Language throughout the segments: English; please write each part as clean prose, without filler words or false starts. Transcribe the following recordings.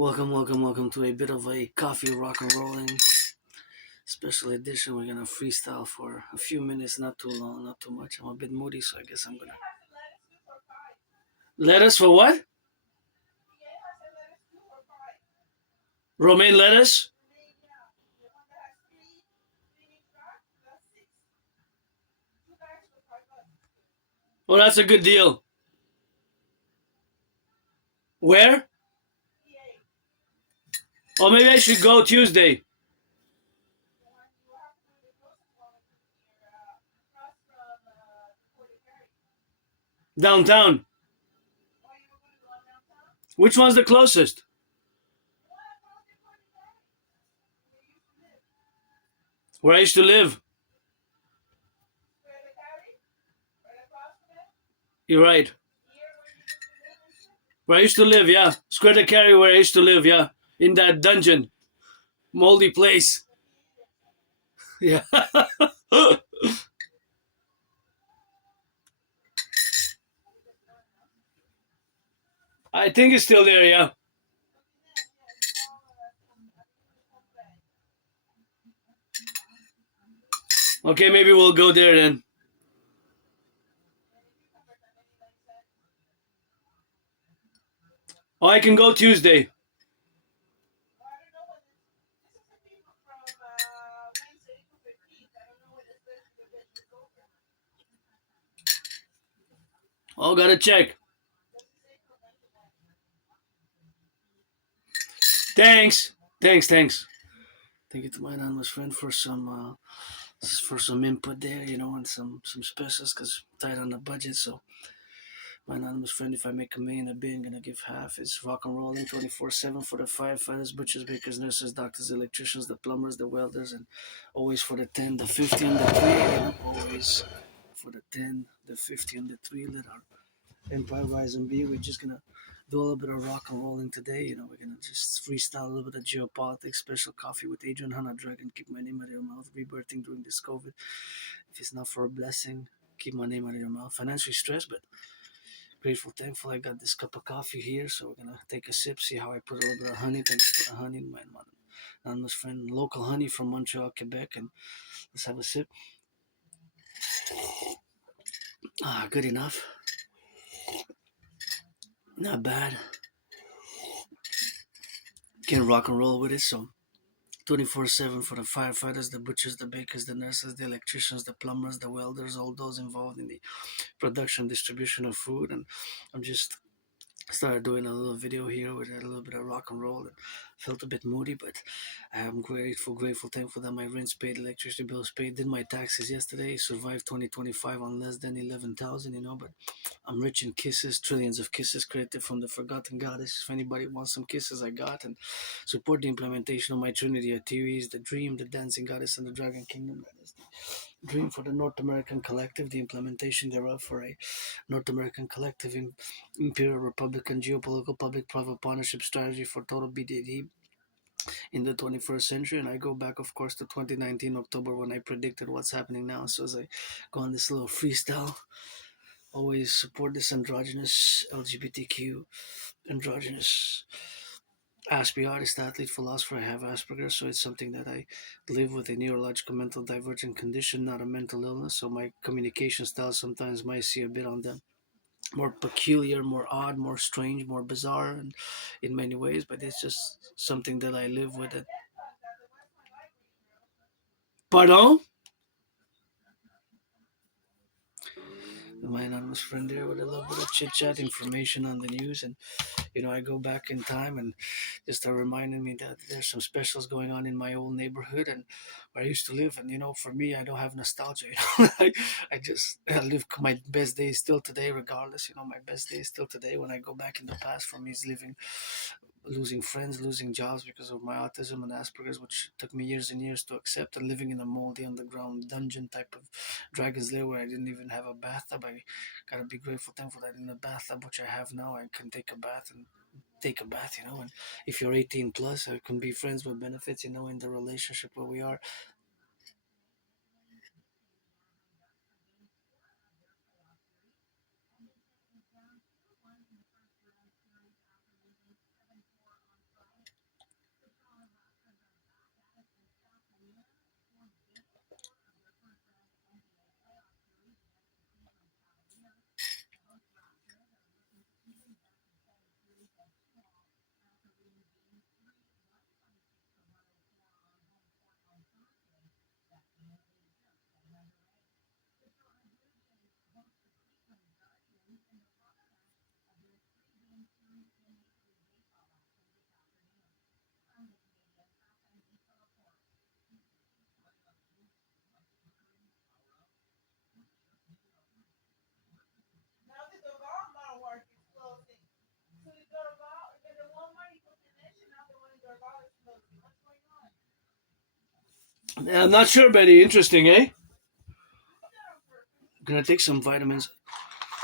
Welcome to a bit of a coffee rock and rolling special edition. We're gonna freestyle for a few minutes, not too long, not too much. I'm a bit moody, so I guess I'm gonna. Lettuce for what? Romaine lettuce? Oh, that's a good deal. Where? Oh, maybe I should go Tuesday. Downtown. Which one's the closest? Where I used to live. You're right. Where I used to live, yeah. Square the Carry, where I used to live, yeah. In that dungeon. Moldy place. Yeah. I think it's still there, yeah. Okay, maybe we'll go there then. Oh, I can go Tuesday. Oh, gotta check. Thanks. Thanks. Thank you to my anonymous friend for some input there, and some specials because tight on the budget. So my anonymous friend, if I make a million a bit, I'm gonna give half. It's rock and rolling 24/7 for the firefighters, butchers, bakers, nurses, doctors, electricians, the plumbers, the welders, and always for the 10, the 50, and the 3. Always for the 10, the 50, and the 3. Let our empire rise and be. We're just gonna do a little bit of rock and rolling today. We're gonna just freestyle a little bit of geopolitics, special coffee with Adrian, Hannah Dragon, keep my name out of your mouth, rebirthing during this COVID. If it's not for a blessing, keep my name out of your mouth. Financially stressed, but grateful, thankful I got this cup of coffee here. So we're gonna take a sip, see how I put a little bit of honey. Thank you for the honey, my anonymous friend, local honey from Montreal, Quebec, and let's have a sip. Good enough. Not bad. Can rock and roll with it, so 24/7 for the firefighters, the butchers, the bakers, the nurses, the electricians, the plumbers, the welders, all those involved in the production, distribution of food. And I'm just started doing a little video here with a little bit of rock and roll and felt a bit moody, but I'm grateful, thankful that my rent's paid, electricity bills paid, did my taxes yesterday, survived 2025 on less than 11,000, but I'm rich in kisses, trillions of kisses created from the forgotten goddess. If anybody wants some kisses, I got, and support the implementation of my trinity of theories, the dream, the dancing goddess, and the dragon kingdom. That is the dream for the North American collective, the implementation thereof for a North American collective imperial republican geopolitical public-private partnership strategy for total BDD in the 21st century. And I go back, of course, to 2019 October when I predicted what's happening now. So as I go on this little freestyle, always support this androgynous LGBTQ androgynous Aspie artist, athlete, philosopher. I have Asperger's, so it's something that I live with, a neurological mental divergent condition, not a mental illness. So my communication style sometimes might see a bit on them more peculiar, more odd, more strange, more bizarre, and in many ways. But it's just something that I live with. It. Pardon? My anonymous friend there with a little bit of chit chat information on the news, and I go back in time and just reminding me that there's some specials going on in my old neighborhood and where I used to live. And for me, I don't have nostalgia. I live my best days still today, regardless. My best days still today. When I go back in the past, for me, is living losing friends, losing jobs because of my autism and Asperger's, which took me years and years to accept, and living in a moldy underground dungeon type of dragon's lair where I didn't even have a bathtub. I gotta be grateful, thankful that in the bathtub which I have now, I can take a bath, and if you're 18 plus, I can be friends with benefits, in the relationship where we are. I'm not sure, Betty. Interesting, eh? Gonna take some vitamins.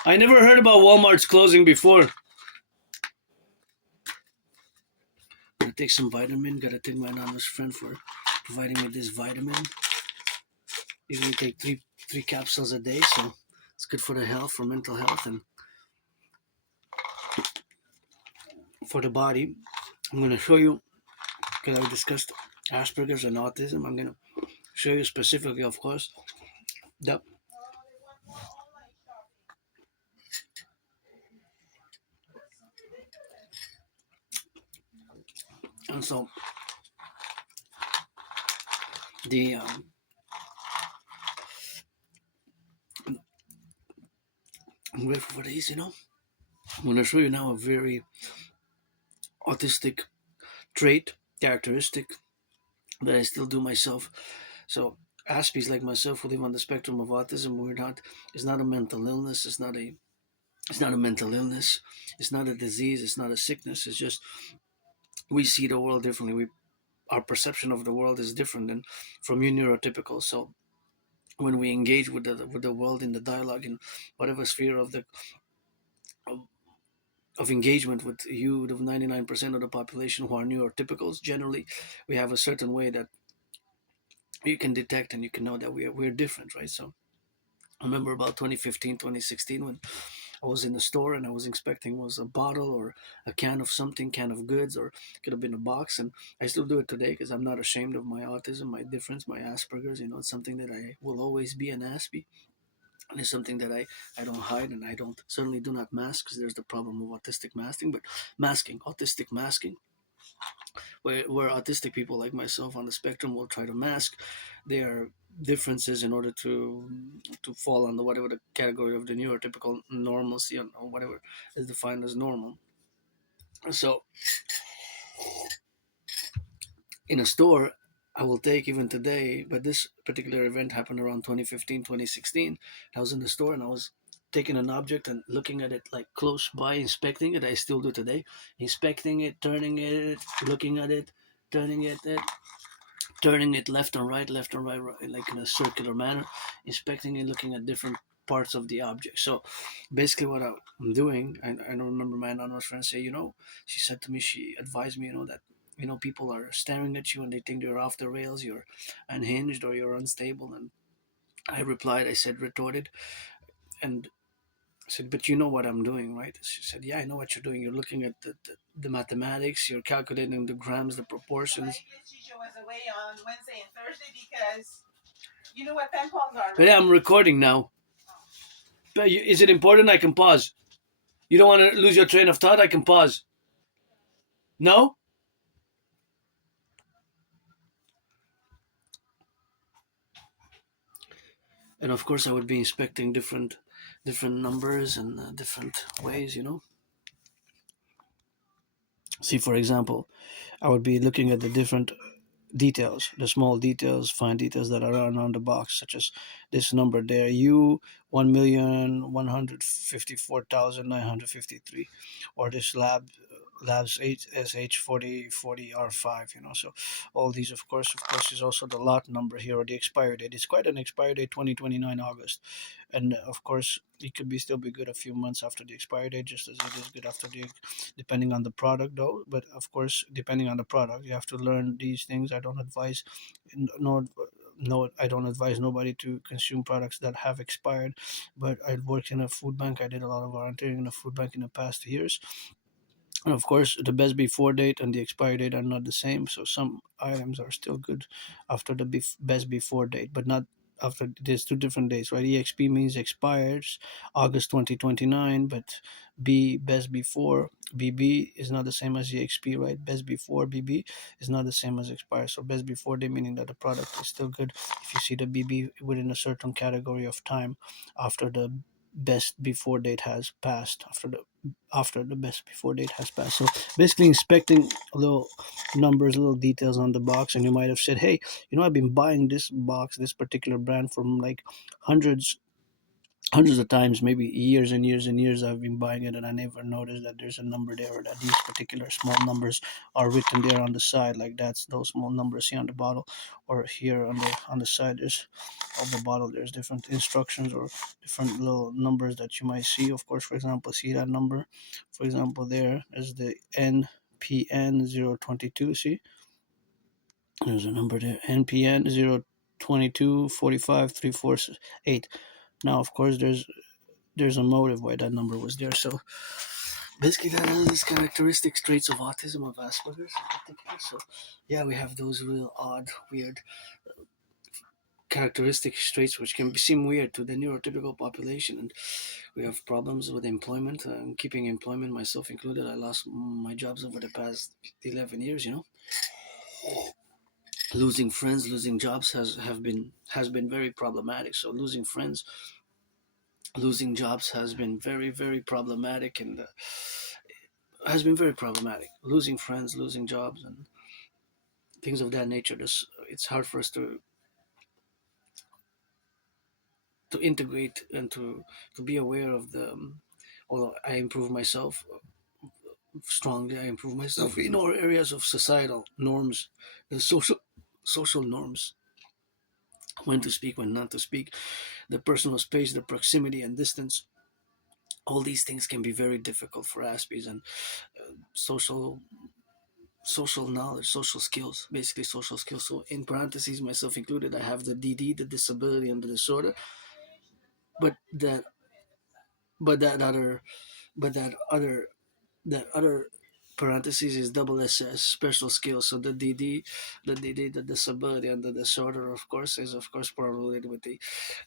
I never heard about Walmart's closing before. Gonna take some vitamin. Gotta thank my anonymous friend for providing me this vitamin. Usually take three capsules a day, so it's good for the health, for mental health, and for the body. I'm gonna show you because I discussed Asperger's and autism. I'm gonna show you specifically, of course, that and so the I'm grateful for these. I'm gonna show you now a very autistic trait characteristic that I still do myself. So Aspies like myself who live on the spectrum of autism. We're not. It's not a mental illness. It's not a mental illness. It's not a disease. It's not a sickness. It's just we see the world differently. Our perception of the world is different than from you neurotypical. So when we engage with the world in the dialogue in whatever sphere of, of engagement with you, the 99% of the population who are neurotypicals, generally we have a certain way that you can detect and you can know that we're different, right? So I remember about 2015, 2016 when I was in the store and I was expecting was a bottle or a can of something, can of goods, or it could have been a box. And I still do it today because I'm not ashamed of my autism, my difference, my Asperger's. It's something that I will always be an Aspie. And it's something that I don't hide and I don't certainly do not mask because there's the problem of autistic masking, but autistic masking, where autistic people like myself on the spectrum will try to mask their differences in order to fall under whatever the category of the neurotypical normalcy or whatever is defined as normal. So in a store, I will take even today, but this particular event happened around 2015, 2016. I was in the store and I was taking an object and looking at it like close by, inspecting it. I still do today, inspecting it, turning it, looking at it, turning it left and right, right, like in a circular manner, inspecting and looking at different parts of the object. So basically, what I'm doing, I don't remember my anonymous friend say, she said to me, she advised me, that people are staring at you and they think you're off the rails, you're unhinged or you're unstable. And I replied, I said, retorted, and I said, but you know what I'm doing, right? She said, yeah, I know what you're doing. You're looking at the mathematics, you're calculating the grams, the proportions. Was away on Wednesday and Thursday because you know what pen pals are. Right? But yeah, I'm recording now. But is it important? I can pause. You don't want to lose your train of thought? I can pause. No? And of course, I would be inspecting different numbers and different ways. See, for example, I would be looking at the different details, the small details, fine details that are around the box, such as this number there, U 1,154,953, or this labs 8SH 4040 R5. So all these, of course, is also the lot number here or the expiry date. It's quite an expiry date, 2029 August, and of course it could be still be good a few months after the expiry date, just as it is good after the, depending on the product though. But of course, depending on the product, you have to learn these things. I don't advise, no, I don't advise nobody to consume products that have expired. But I worked in a food bank. I did a lot of volunteering in a food bank in the past years, and of course, the best before date and the expiry date are not the same. So some items are still good after the best before date, but not after. There's two different dates, right? EXP means expires August 2029, but B best before BB is not the same as EXP, right? Best before BB is not the same as expire. So best before date meaning that the product is still good if you see the BB within a certain category of time after the best before date has passed, after the best before date has passed. So basically inspecting little numbers, little details on the box, and you might have said, hey, I've been buying this box, this particular brand from like hundreds hundreds of times, maybe years and years and years I've been buying it, and I never noticed that there's a number there, or that these particular small numbers are written there on the side. Like that's those small numbers here on the bottle, or here on the side there's of the bottle. There's different instructions or different little numbers that you might see. Of course, for example, see that number. For example, there is the NPN 022. See, there's a number there. NPN 022 45 348. Now, of course, there's a motive why that number was there. So basically, that is characteristic traits of autism, of Asperger's in particular. So yeah, we have those real odd, weird characteristic traits which can seem weird to the neurotypical population, and we have problems with employment, keeping employment, myself included. I lost my jobs over the past 11 years. Losing friends, losing jobs has been very problematic. So losing friends, losing jobs has been very, very problematic, and has been very problematic. Losing friends, losing jobs, and things of that nature. It's hard for us to integrate and to be aware of the. Although I improve myself strongly, I improve myself in all areas of societal norms, the social norms, when to speak, when not to speak, the personal space, the proximity and distance. All these things can be very difficult for Aspies, and social social knowledge, social skills, basically social skills. So in parentheses, myself included, I have the DD, the disability and the disorder, but that other, but that other parentheses is double SS, special skills. So the DD, the disability and the disorder, of course, is of course correlated with the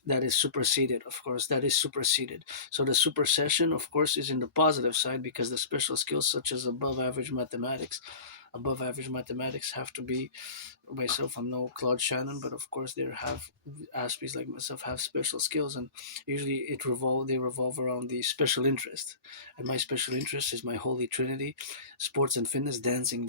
that is superseded. Of course, that is superseded. So the supersession, of course, is in the positive side, because the special skills such as above average mathematics have to be. Myself, I'm no Claude Shannon, but of course there have Aspies like myself have special skills, and usually they revolve around the special interest. And my special interest is my holy trinity: sports and fitness, dancing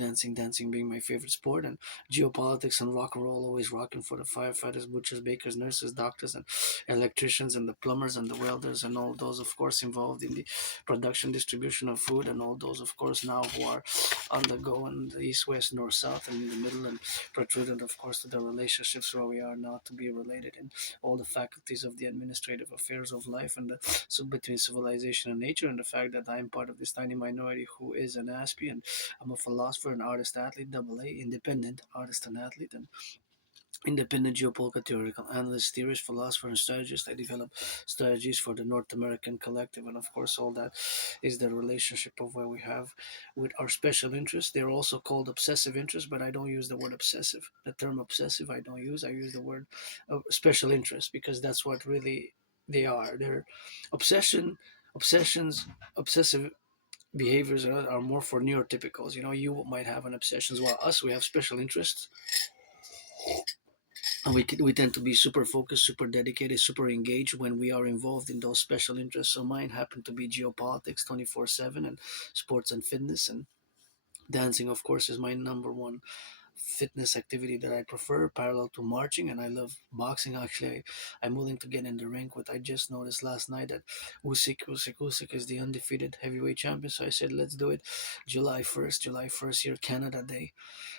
being my favorite sport, and geopolitics and rock and roll, always rocking for the firefighters, butchers, bakers, nurses, doctors, and electricians, and the plumbers and the welders, and all those of course involved in the production, distribution of food, and all those of course now who are on the go in the east, west, north, south, and in the middle, and protruded, of course, to the relationships where we are now to be related in all the faculties of the administrative affairs of life, and so between civilization and nature, and the fact that I'm part of this tiny minority who is an Aspie, and I'm a philosopher, an artist, athlete, double A, independent artist and athlete, and independent geopolitical theoretical analyst, theorist, philosopher, and strategist. I develop strategies for the North American Collective, and of course, all that is the relationship of where we have with our special interests. They're also called obsessive interests, but I don't use the word obsessive. The term obsessive I don't use. I use the word special interest, because that's what really they are. They're obsessions, obsessive behaviors are more for neurotypicals. You might have an obsession, while us, we have special interests, and we tend to be super focused, super dedicated, super engaged when we are involved in those special interests. So mine happen to be geopolitics 24/7, and sports and fitness, and dancing, of course, is my number one fitness activity that I prefer, parallel to marching. And I love boxing. Actually, I'm willing to get in the ring with. I just noticed last night that Usyk is the undefeated heavyweight champion. So I said, let's do it. July 1st here, Canada Day,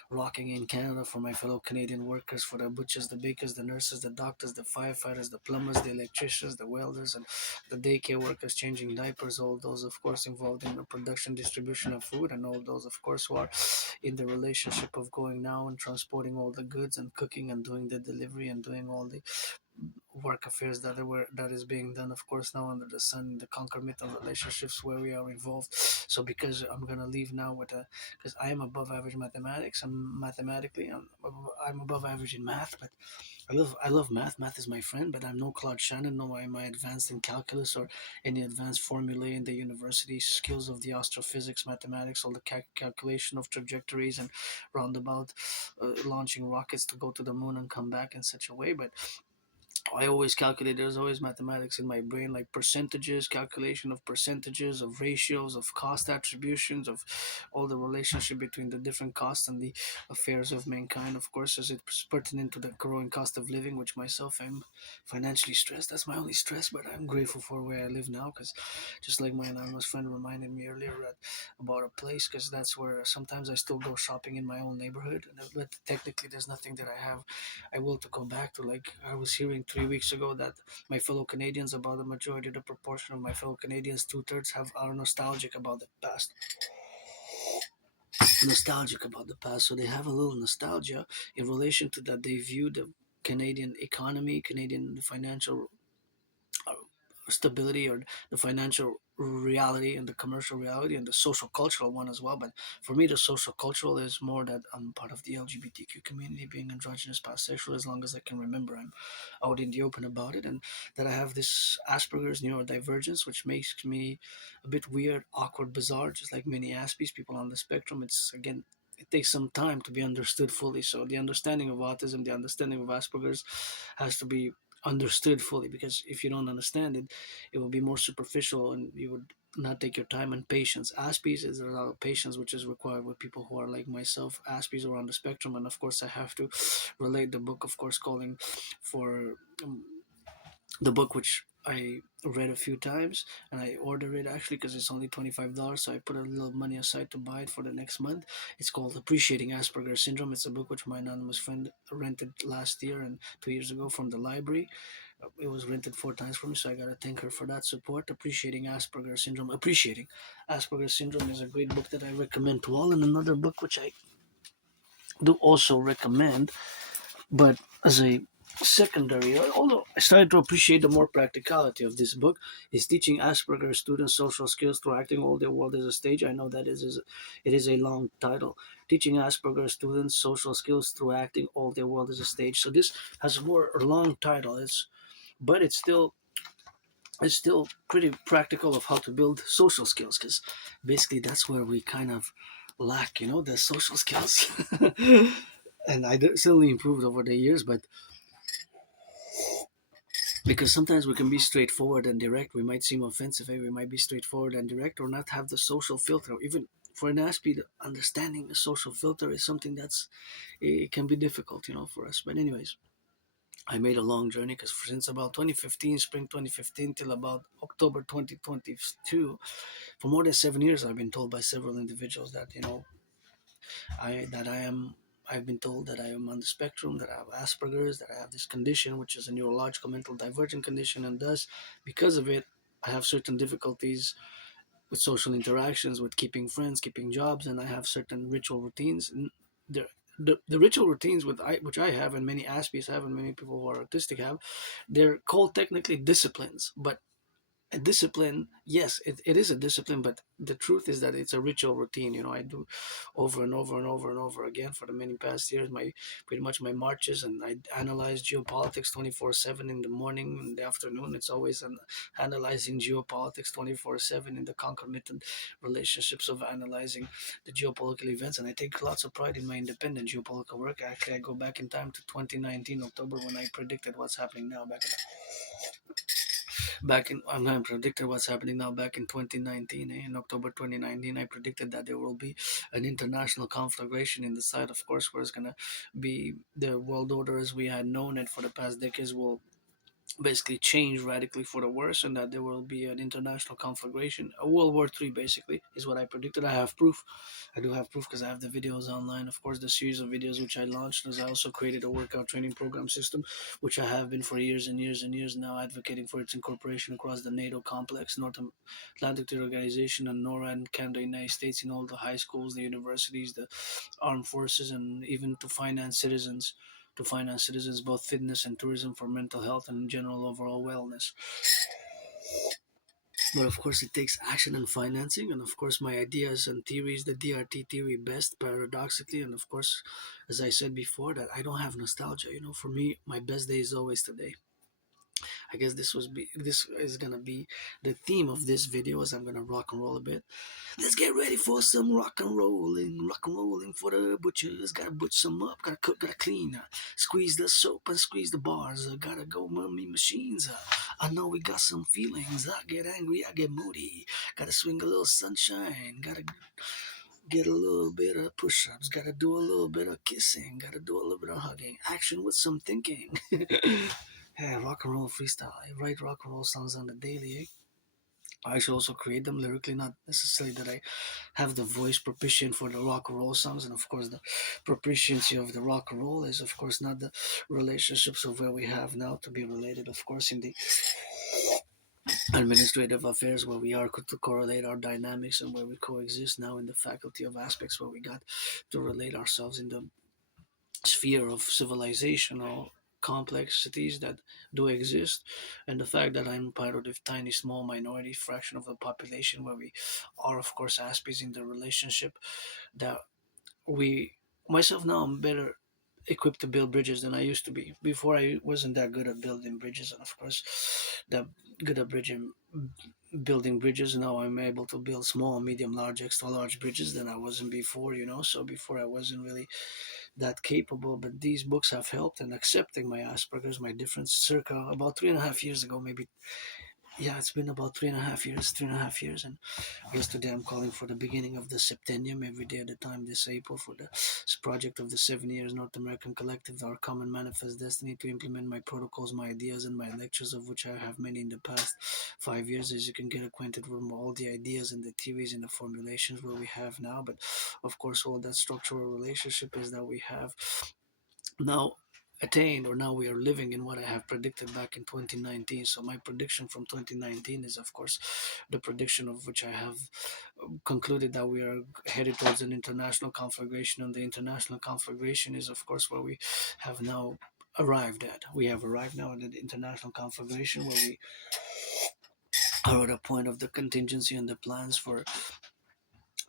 rocking in Canada for my fellow Canadian workers, for the butchers, the bakers, the nurses, the doctors, the firefighters, the plumbers, the electricians, the welders, and the daycare workers changing diapers, all those, of course, involved in the production, distribution of food, and all those, of course, who are in the relationship of going now and transporting all the goods and cooking and doing the delivery and doing all the work affairs that is being done, of course, now under the sun, the concomitant relationships where we are involved. So because I'm gonna leave now with a because I am above average mathematics, and mathematically I'm above average in math, but I love math. Math is my friend, but I'm no Claude Shannon, no am I advanced in calculus or any advanced formulae in the university skills of the astrophysics, mathematics, all the calculation of trajectories and roundabout launching rockets to go to the moon and come back in such a way. But I always calculate. There's always mathematics in my brain, like percentages, calculation of percentages, of ratios, of cost attributions, of all the relationship between the different costs and the affairs of mankind. Of course, as it's pertinent to the growing cost of living, which myself I'm financially stressed. That's my only stress, but I'm grateful for where I live now, because just like my anonymous friend reminded me earlier about a place, because that's where sometimes I still go shopping in my own neighborhood, but technically there's nothing that I will to go back to. Like I was hearing 3 weeks ago that my fellow Canadians, about the majority of the proportion of my fellow Canadians, 2/3 are nostalgic about the past. Nostalgic about the past. So they have a little nostalgia in relation to that. They view the Canadian economy, Canadian financial uh, stability, or the financial reality and the commercial reality and the social cultural one as well. But for me, the social cultural is more that I'm part of the LGBTQ community, being androgynous, pansexual. As long as I can remember, I'm out in the open about it, and that I have this Asperger's neurodivergence, which makes me a bit weird, awkward, bizarre, just like many Aspies people on the spectrum. It's again, it takes some time to be understood fully. So the understanding of autism, the understanding of Asperger's, has to be understood fully, because if you don't understand it, it will be more superficial, and you would not take your time and patience. Aspies is a lot of patience which is required with people who are like myself, Aspies, or on the spectrum. And of course I have to relate the book, of course, calling for um, the book which I read a few times, and I ordered it actually because it's only $25. So I put a little money aside to buy it for the next month. It's called Appreciating Asperger's Syndrome. It's a book which my anonymous friend rented last year and 2 years ago from the library. It was rented 4 times for me, so I gotta thank her for that support. Appreciating Asperger's Syndrome. Appreciating Asperger's Syndrome is a great book that I recommend to all. And another book which I do also recommend, but as a secondary, although I started to appreciate the more practicality of this book, is Teaching Asperger's Students Social Skills Through Acting All Their World as a Stage. I know that it is a long title. Teaching Asperger's Students Social Skills Through Acting All Their World as a Stage. So this has a more long title. But it's still pretty practical of how to build social skills, because basically that's where we kind of lack, the social skills. And certainly improved over the years, but because sometimes we can be straightforward and direct, we might seem offensive. We might be straightforward and direct, or not have the social filter. Even for an Aspie, understanding the social filter is something it can be difficult, for us. But anyways, I made a long journey, because since about 2015, spring 2015, till about October 2022, for more than 7 years, I've been told by several individuals that I that I am. I've been told that I am on the spectrum, that I have Asperger's, that I have this condition, which is a neurological mental divergent condition, and thus, because of it, I have certain difficulties with social interactions, with keeping friends, keeping jobs, and I have certain ritual routines. And the ritual routines which I have, and many Aspies have, and many people who are autistic have, they're called technically disciplines, but a discipline, yes, it is a discipline, but the truth is that it's a ritual routine. I do over and over and over and over again for the many past years, my pretty much my marches, and I analyze geopolitics 24/7 in the morning and the afternoon. It's always analyzing geopolitics 24/7 in the concomitant relationships of analyzing the geopolitical events. And I take lots of pride in my independent geopolitical work. Actually, I go back in time to 2019 October, when I predicted what's happening now I'm not predicted what's happening now back in 2019. In October 2019, I predicted that there will be an international conflagration in the site, of course, where it's going to be the world order as we had known it for the past decades will basically change radically for the worse, and that there will be an international conflagration, a World War III, basically, is what I predicted. I have proof. I do have proof, because I have the videos online. Of course, the series of videos which I launched, as I also created a workout training program system, which I have been for years and years and years now, advocating for its incorporation across the NATO complex, North Atlantic Treaty Organization, and NORAD, and Canada, United States, in all the high schools, the universities, the armed forces, and even to finance citizens, both fitness and tourism, for mental health and general overall wellness. But of course, it takes action and financing. And of course, my ideas and theories, the DRT theory best, paradoxically. And of course, as I said before, that I don't have nostalgia. For me, my best day is always today. I guess this is gonna be the theme of this video as I'm gonna rock and roll a bit. Let's get ready for some rock and rolling for the butchers. Gotta butch some up, gotta cook, gotta clean. Squeeze the soap and squeeze the bars. Gotta go mummy machines. I know we got some feelings. I get angry, I get moody. Gotta swing a little sunshine. Gotta get a little bit of push-ups. Gotta do a little bit of kissing. Gotta do a little bit of hugging. Action with some thinking. Yeah, rock and roll freestyle. I write rock and roll songs on the daily. I should also create them lyrically, not necessarily that I have the voice proficient for the rock and roll songs. And of course, the proficiency of the rock and roll is, of course, not the relationships of where we have now to be related, of course, in the administrative affairs where we are to correlate our dynamics and where we coexist now in the faculty of aspects where we got to relate ourselves in the sphere of civilizational complexities that do exist, and the fact that I'm part of the tiny small minority fraction of the population where we are, of course, aspies in the relationship that we myself now I'm better equipped to build bridges than I used to be. Before I wasn't that good at building bridges, and of course that good at building bridges. Now I'm able to build small, medium, large, extra large bridges than I wasn't before, so before I wasn't really that capable, but these books have helped in accepting my Asperger's, my difference, circa about 3.5 years ago, maybe. Yeah, it's been about 3.5 years, and I guess today I'm calling for the beginning of the septennium, every day at a time this April, for the project of the 7 years North American Collective, our common manifest destiny, to implement my protocols, my ideas, and my lectures, of which I have many in the past 5 years, as you can get acquainted with all the ideas and the theories and the formulations where we have now. But of course, all that structural relationship is that we have now attained, or now we are living in what I have predicted back in 2019. So my prediction from 2019 is, of course, the prediction of which I have concluded that we are headed towards an international conflagration, and the international conflagration is, of course, where we have now arrived at. We have arrived now at the international conflagration where we are at a point of the contingency and the plans for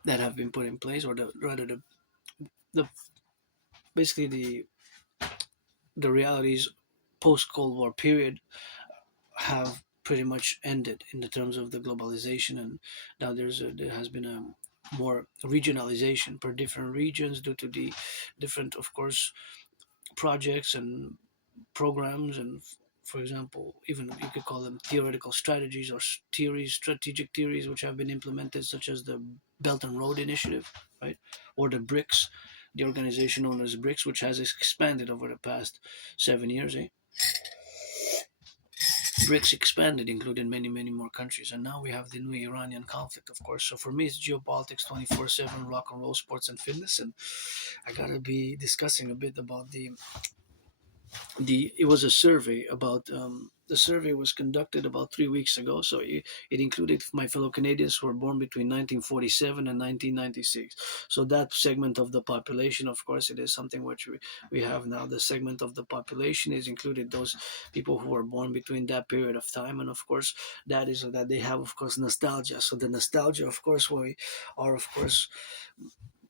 that have been put in place, or the basically the realities post Cold War period have pretty much ended in the terms of the globalization, and now there has been a more regionalization per different regions due to the different, of course, projects and programs, and for example, even you could call them theoretical strategies or theories, strategic theories, which have been implemented, such as the Belt and Road Initiative, right, or the BRICS, the organization known as BRICS, which has expanded over the past 7 years. BRICS expanded, including many, many more countries, and now we have the new Iranian conflict, of course. So for me, it's geopolitics 24/7, rock and roll, sports, and fitness, and I gotta be discussing a bit about the it was a survey about the survey was conducted about 3 weeks ago, so it included my fellow Canadians who were born between 1947 and 1996. So that segment of the population, of course, it is something which we have now. The segment of the population is included those people who were born between that period of time, and of course that is so that they have, of course, nostalgia. So the nostalgia, of course, where we are, of course,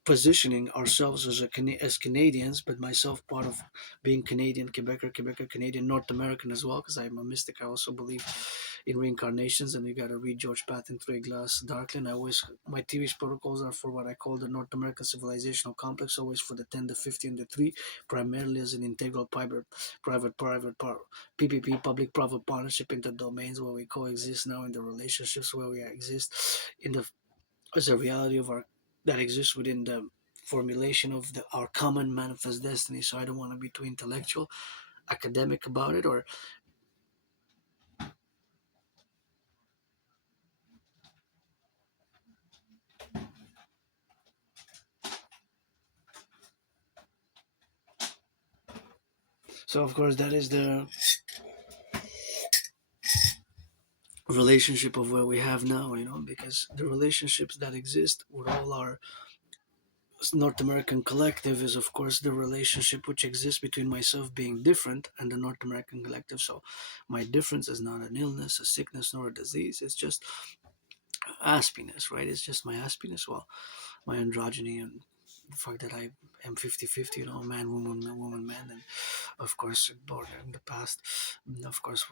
positioning ourselves as as Canadians, but myself part of being Canadian, Quebecer, Canadian, North American as well, because I'm a mystic. I also believe in reincarnations, and you got to read George Patton through a glass darkly. And I always, my TV's protocols are for what I call the North American civilizational complex, always for the 10, the 50, and the 3, primarily as an integral PPP, public-private partnership into domains where we coexist now in the relationships where we exist in the as a reality of our that exists within the formulation of our common manifest destiny. So I don't want to be too intellectual, academic about it, or so. Of course, that is the relationship of where we have now. Because the relationships that exist with all our North American collective is, of course, the relationship which exists between myself being different and the North American collective. So my difference is not an illness, a sickness, nor a disease. It's just aspiness, right? It's just my aspiness. Well, my androgyny, and the fact that I am 50-50, man, woman, man, woman, man, and of course, born in the past, of course,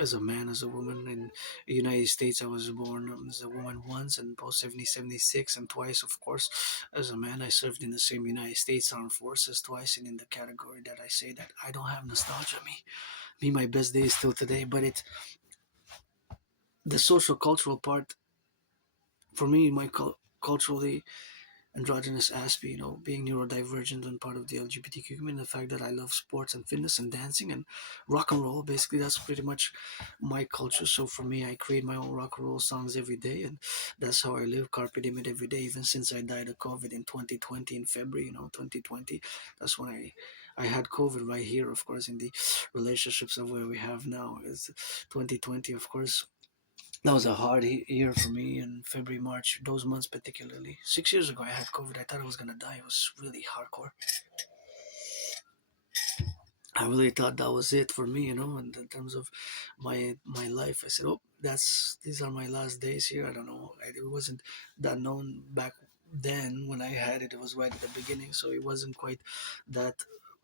as a man, as a woman. In the United States, I was born as a woman once, and post 76, and twice, of course, as a man. I served in the same United States Armed Forces twice, and in the category that I say that I don't have nostalgia. Me, my best day is still today, but it's the social cultural part for me. Culturally androgynous aspect, being neurodivergent and part of the LGBTQ community, the fact that I love sports and fitness and dancing and rock and roll. Basically, that's pretty much my culture. So for me, I create my own rock and roll songs every day, and that's how I live Carpe Diem every day. Even since I died of COVID in 2020 in February, 2020, that's when I had COVID right here, of course, in the relationships of where we have now. Is 2020, of course, that was a hard year for me in February, March, those months particularly. 6 years ago, I had COVID. I thought I was gonna die. It was really hardcore. I really thought that was it for me, and in terms of my life. I said, oh, these are my last days here. I don't know. It wasn't that known back then when I had it. It was right at the beginning, so it wasn't quite that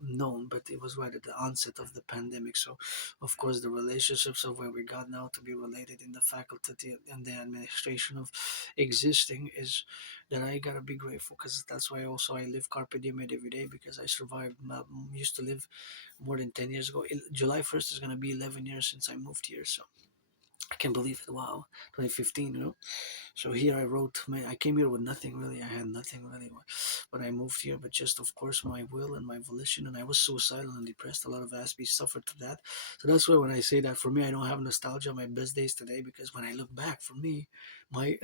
known, but it was right at the onset of the pandemic. So, of course, the relationships of where we got now to be related in the faculty and the administration of existing is that I gotta be grateful, because that's why also I live carpe diem every day, because I survived. Used to live more than 10 years ago. July 1st is going to be 11 years since I moved here. So I can't believe it. Wow. 2015. So here I wrote, I came here with nothing really. I had nothing really when I moved here, but just, of course, my will and my volition. And I was suicidal and depressed. A lot of Aspies suffered to that. So that's why when I say that, for me, I don't have nostalgia. My best days today, because when I look back, for me, my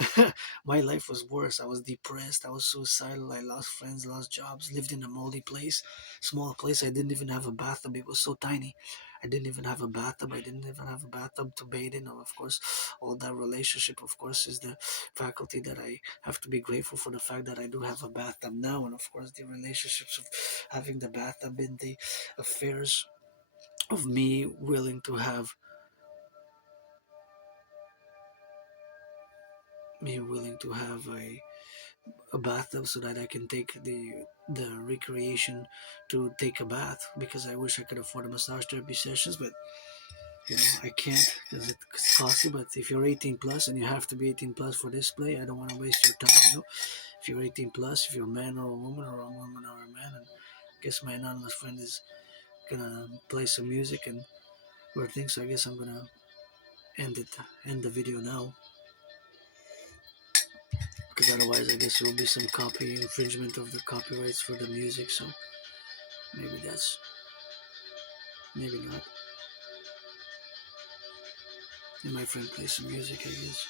my life was worse. I was depressed. I was suicidal. I lost friends, lost jobs, lived in a moldy place, small place. I didn't even have a bathtub. It was so tiny. I didn't even have a bathtub. I didn't even have a bathtub to bathe in. Of course, all that relationship, of course, is the faculty that I have to be grateful for, the fact that I do have a bathtub now, and of course the relationships of having the bathtub in the affairs of me willing to have a bathtub so that I can take the recreation to take a bath, because I wish I could afford a massage therapy sessions, but I can't because it's costly. But if you're 18 plus and you have to be 18 plus for this play, I don't want to waste your time. If you're 18 plus, if you're a man or a woman, or a woman or a man, and I guess my anonymous friend is gonna play some music and weird things. So I guess I'm gonna end the video now, because otherwise I guess there will be some copy infringement of the copyrights for the music. So maybe that's maybe not. And my friend plays some music, I guess.